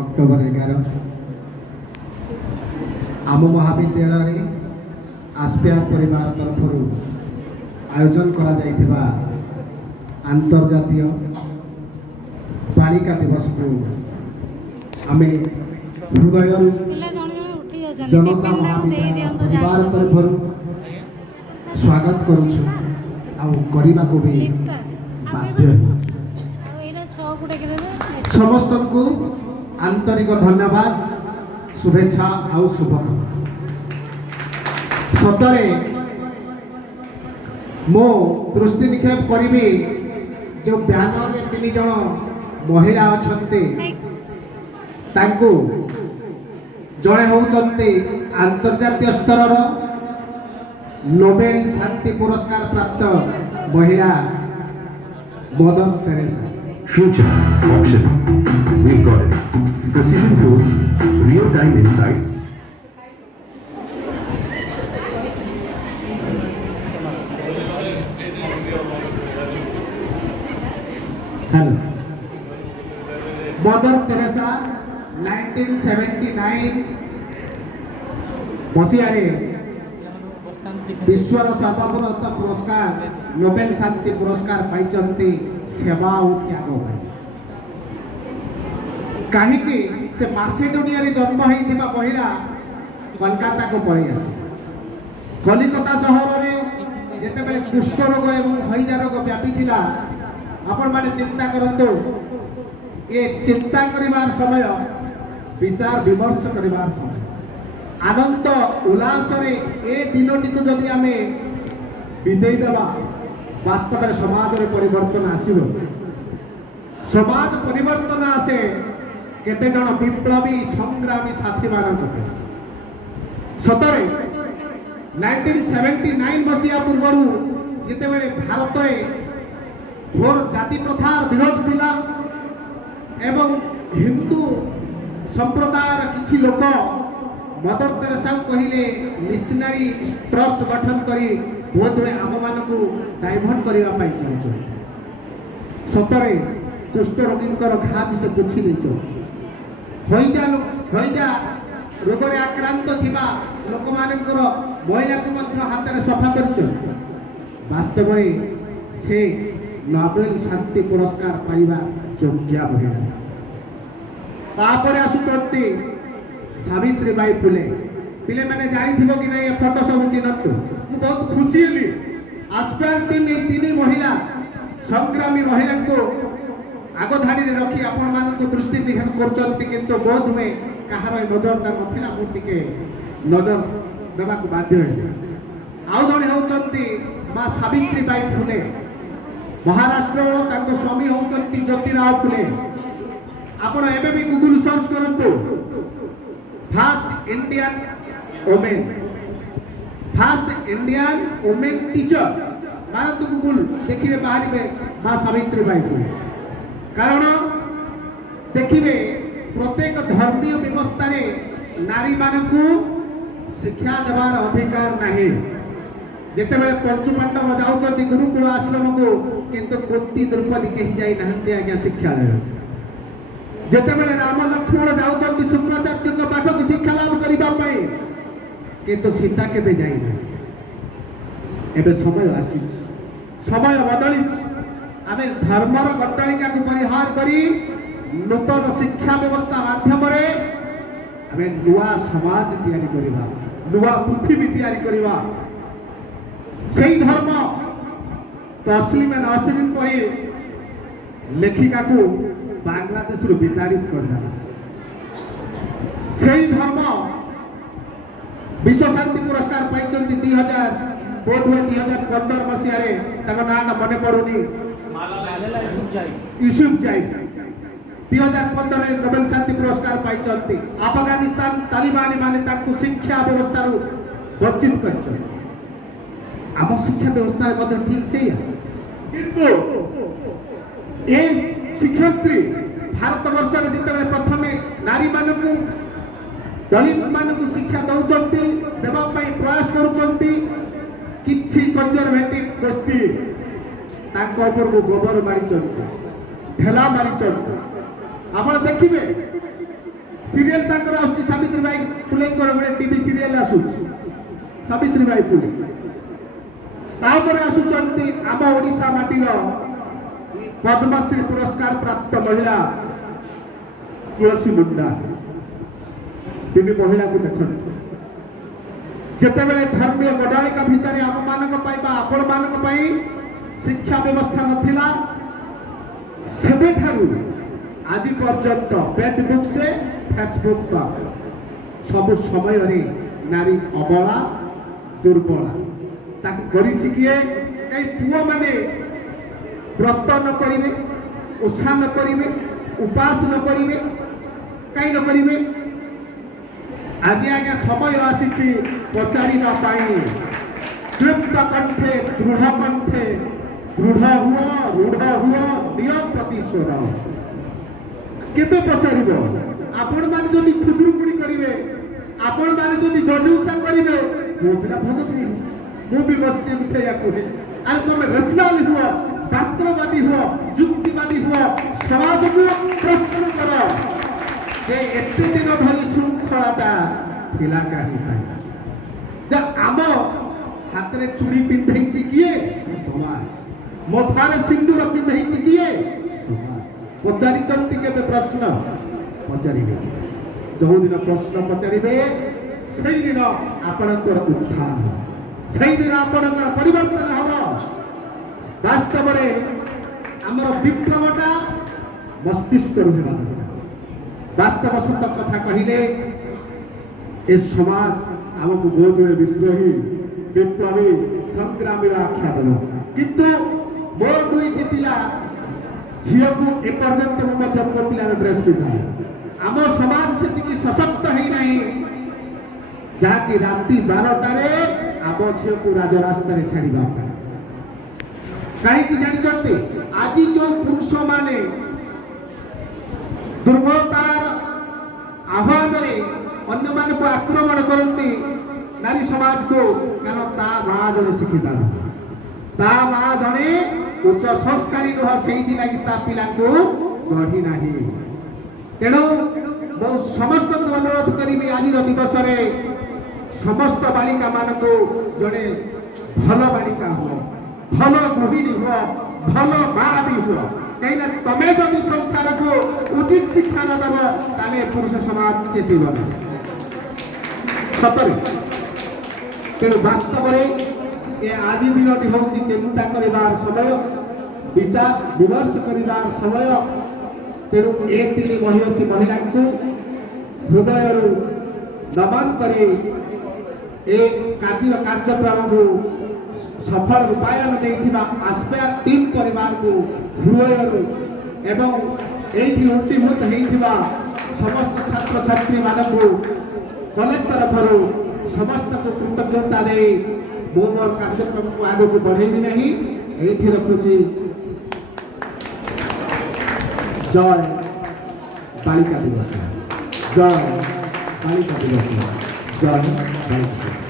October 11 आम महाविद्यालय आस्पिआर परिवार तरफ आयोजन करा जाइथिबा अंतर्जातीय बालिका दिवस को आम हृदय जनता महाविद्यालय परिवार तरफ स्वागत करुछु करने को भी बाध्य समस्त को आंतरिक धन्यवाद शुभेच्छा आउ शुभकामना सतरे मो दृष्टि निक्षेप करी जो ब्यानर में 3 जन महिला अच्छे जड़े होती अंतर्जातीय स्तर नोबेल शांति पुरस्कार प्राप्त महिला mother Teresa. Future option. We got it. Precision tools, real-time insights. Hello. Mother Teresa 1979 मसीहारे विश्वर सर्वबृहत पुरस्कार नोबेल शांति पुरस्कार पाई सेवा और त्याग कहीं से मासेडोनिया रे जन्म होता महिला कोलकाता को पलि आसी कलिकता सहर में जिते कुष्ठ रोग और हईजा रोग व्यापी आपण माने चिंता करंतु ये चिंता करिवार समय विचार विमर्श करिवार समय आनंद उल्लास ए दिनटी को जदि आमे विदेई देवा वास्तव में समाज में परिवर्तन आसीबो समाज परिवर्तन आसे केते जन विप्लवी संग्रामी साथी मानक सतरे 1979 मसीहा पूर्व जिते बेले भारत घोर जाति प्रथा विरोध थिला एवं हिंदू संप्रदायर किछि लोक मदर टेरेसा कहले मिशनरी ट्रस्ट गठन करी बोध हुए आम मान को डाइवर्ट करने चाहूँ सतरे कुष्ठ रोगी घा भी से पोछी हईजा रोग आक्रांत थिबा लोक मानकर महिला को हाथ में सफा कर वास्तव से नोबेल शांति पुरस्कार पाइबा योग्य महिला तापर आसुचंती सावित्रीबाई फुले पिले मैंने जानी कि नहीं ये फोटो सब चिन्हतु मु बहुत खुशी हली आस्पिआर टीम ये 3 महिला संग्रामी महिला को आग धाड़ी रे रखी आपण मान को दृष्टि निक्षेप करचंती किंतु बोध में कहार नजरटा नथिला मु टिके नजर देवा को बाध्य है आउ जने होचंती मां सावित्रीबाई फुले महाराष्ट्र तांको स्वामी होचंती ज्योतिराव फुले आपण एबे भी गूगल सर्च करंतु फर्स्ट इंडियन वुमेन टीचर मारत गूगल देखिए बाहर मां सावित्रीबाई फुले कारण देखिए प्रत्येक धर्मीय व्यवस्था रे नारी मानकू शिक्षा देवार अधिकार नहीं जेते बेले पंचपांडव जाउछंती गुरुकुल आश्रम को किंतु कुंती द्रौपदी कहि जाई नहंती आज्ञा शिक्षा ले जेते बेले राम लक्ष्मण जाउछंती शुक्राचार्य को पाखक शिक्षा लाभ करिबा पई किंतु सीता केबे जाई ना एबे समय आसी समय बदली आमे धर्मर गट्टालिका को परिहार करी नूतन शिक्षा व्यवस्था माध्यम रे आमे नुआ समाज तैयारी करिबा नुआ पृथ्वी तैयारी करिबा सेही धर्म तस्लीम नसरीन पई लेखिका को बांग्लादेश रु विताड़ित कर देला सेही धर्म विश्व शांति पुरस्कार पाइछंती 2000 बोध हुए 2015 मसीह रे तक नाम मने पड़ुनी यूसुफ जाई 2015 रे नोबेल शांति पुरस्कार पाइछंती अफगानिस्तान तालिबानी माने ताकू शिक्षा व्यवस्था रु वंचित करछन आम शिक्षा व्यवस्था रे ठीक से किंतु ए शिक्षयित्री भारत वर्ष रे जिते प्रथम नारी मानकू दलित मानकू शिक्षा दउचंती देबा पई प्रयास करूचंती किछि कंजरवेटिव गोष्ठी तांको ऊपर को गोबर मारिचंती ठेला मारिचंती आपण देखिबे सीरियल तांकर आसुची सावित्रीबाई फुलेंकर गोटे टीवी सीरियल आसुची सावित्रीबाई फुले तापर आसुचंती आम ओडिशा माटीर पद्मश्री पुरस्कार प्राप्त महिला तुलसी मुंडा तीन महिला को देखते जितेबले धर्मीय गडालिका भितर आम मान आपण मान शिक्षा व्यवस्था नथिला सेबे ठारू आज पर्यंत फेसबुक से फेसबुक तक सब समय रे नारी अबला दुर्बला ताक करिछि किए ए पुओ माने व्रत न करिवे ओषा न करिवे उपास न करिवे काई न करिवे आज आज्ञा समय आसी पचारिबा पाई तृप्त कंठे दृढ़ हुआ रूढ़ हुआ निय प्रतिशोध केबे पचारिब आपण मान जदि खुदुरुकुणी करिवे आपण मान जदि जनुषा करिवे मो पिला भोग खाइबे मो भी बस्ती से या कोहे अरे तुम रसलाल हुआ वास्तववादी हुआ युक्तिवादी हुआ समाज को प्रश्न करो जे एते दिन धरी श्रृंखलाटा थिला काहे पाई आम हाथ में चूड़ी पिंधाई किए समाज मथार सिंदूर पिंधाई किए समाज पचारि चंती के प्रश्न पचारिबे जो दिन प्रश्न पचारिबे सही दिन आपणकर उत्थान सही दिन आपणकर परिवर्तन हो वास्तव में आमर विप्लवटा मस्तिष्क रु हेबा दरकार वास्तव सत कथा कहिले ए समाज आमको बोध हुए विद्रोही विप्लवी संग्रामी आख्या दल किंतु मोर दुईटी पिला झील को एपर्यंत मो पिलार ड्रेस पिंधाए आम समाज से सशक्त है जहाँकि राति 12टारे आम झील को राजरास्तार छाड़ा कहीं जानते आज जो पुरुष माने दुर्बलतार आह्वान अन्य मान को आक्रमण करती नारी समाज को कारण ता माँ जड़े शिक्षिता ता माँ जड़े उच्च संस्कारी नुह से पिला को गढ़ी ना तेणु मो समस्त अनुरोध करी आज दिवस समस्त बालिका मान को जड़े भल बालिका हुआ भल गृहिणी हुआ भल माँ भी हुआ कहीं तमें जदि संसार को उचित शिक्षा न दब ताले पुरुष समाज चेतब सतरे तेणु वास्तव ये आज दिन हूँ चिंता कर समय विचार विमर्श कर समय तेणु ये महिषी महिला को हृदय नमन कर कार्यक्रम को सफल रूपायन देथिबा आस्पेयर टीम परिवार को हृदय एवं एठी उट्टीभूत होइथिबा समस्त छात्र छात्री मानकु कॉलेज तरफ समस्त को कृतज्ञता दे मोर कार्यक्रम को आगे को बढ़ेबी नहीं एठी रखुची जय बालिका दिवस जय बालिका दिवस जय बालिका